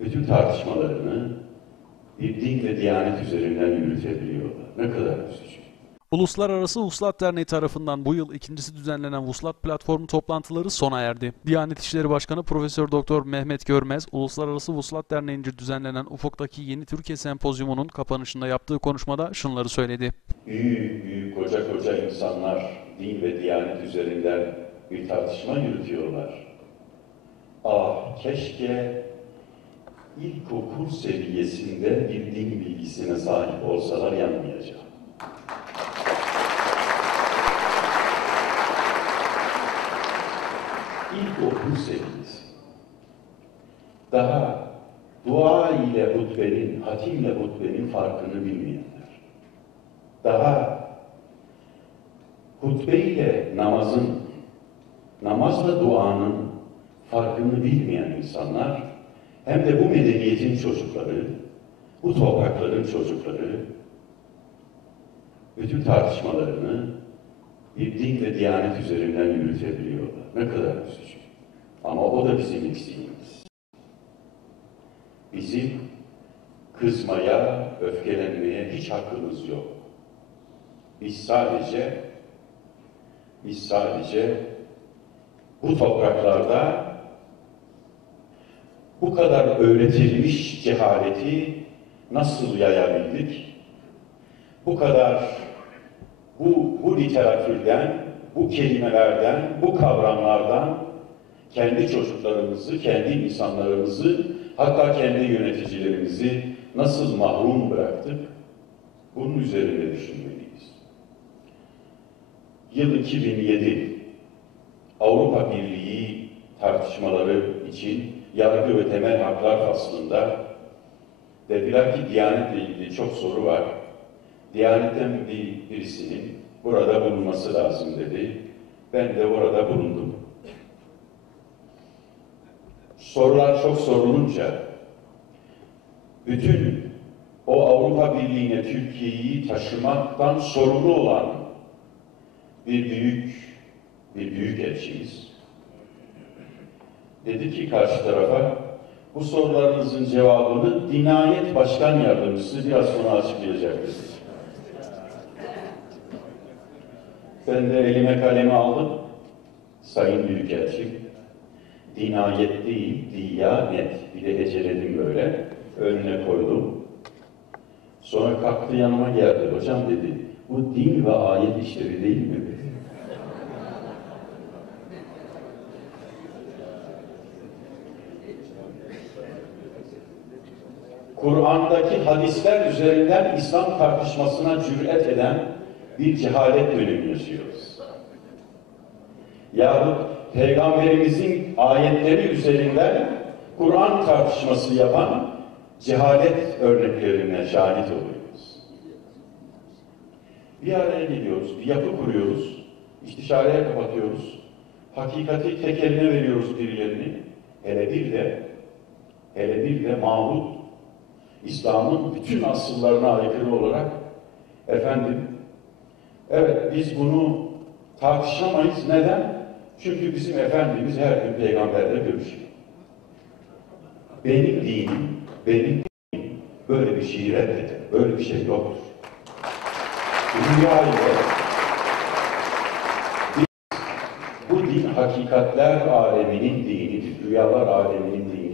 bütün tartışmalarını bir din ve diyanet üzerinden yürütebiliyorlar. Ne kadar üzücü. Uluslararası Vuslat Derneği tarafından bu yıl ikincisi düzenlenen Vuslat Platformu toplantıları sona erdi. Diyanet İşleri Başkanı Profesör Doktor Mehmet Görmez, Uluslararası Vuslat Derneği'nce düzenlenen Ufuk'taki Yeni Türkiye Sempozyumu'nun kapanışında yaptığı konuşmada şunları söyledi. Büyük büyük koca koca insanlar din ve diyanet üzerinden bir tartışma yürütüyorlar. Ah keşke ilkokul seviyesinde bir din bilgisine sahip olsalar yanmayacak. İlkokul seviyesi. Daha dua ile hutbenin, hatimle hutbenin farkını bilmeyenler. Daha hutbe ile namazın, namazla duanın farkını bilmeyen insanlar hem de bu medeniyetin çocukları, bu toprakların çocukları bütün tartışmalarını bir din ve diyanet üzerinden yürütebiliyorlar. Ne kadar üzücü. Ama o da bizim eksiğimiz. Bizim kızmaya, öfkelenmeye hiç hakkımız yok. Biz sadece biz sadece bu topraklarda bu kadar öğretilmiş cehaleti nasıl yayabildik? Bu kadar bu, bu literatürden, bu kelimelerden, bu kavramlardan kendi çocuklarımızı, kendi insanlarımızı, hatta kendi yöneticilerimizi nasıl mahrum bıraktık? Bunun üzerinde düşünmeliyiz. Yıl 2007 Avrupa Birliği tartışmaları için yargı ve temel haklar faslında dediler ki Diyanet'le ilgili çok soru var. Diyanet'ten bir, birisinin burada bulunması lazım dedi. Ben de orada bulundum. Sorular çok sorulunca bütün o Avrupa Birliği'ne Türkiye'yi taşımaktan sorumlu olan bir büyük bir büyük elçimiz dedi ki karşı tarafa bu sorularınızın cevabını Dinayet Başkan Yardımcısı biraz sonra açıklayacak dedi. Ben de elime kalemi aldım. Sayın Büyükelçim, dinayet değil, diyanet. Bir de heceledim böyle. Önüne koydum. Sonra kalktı yanıma geldi. Hocam dedi, bu din ve ayet işleri değil mi? Kur'an'daki hadisler üzerinden İslam tartışmasına cüret eden bir cehalet dönemi yaşıyoruz. Yahut Peygamberimizin ayetleri üzerinden Kur'an tartışması yapan cehalet örneklerine şahit oluyoruz. Bir araya geliyoruz, bir yapı kuruyoruz, istişareye kapatıyoruz, hakikati tek eline veriyoruz birilerini, hele bir de, hele bir de mahmut, İslam'ın bütün asıllarına aykırı olarak, efendim, evet biz bunu tartışamayız. Neden? Çünkü bizim Efendimiz her gün peygamberle görüşüyor. Benim dinim, benim dinim böyle bir şeyi reddeder. Böyle bir şey yoktur. Dünya ile bu din hakikatler aleminin dinidir. Rüyalar aleminin dinidir.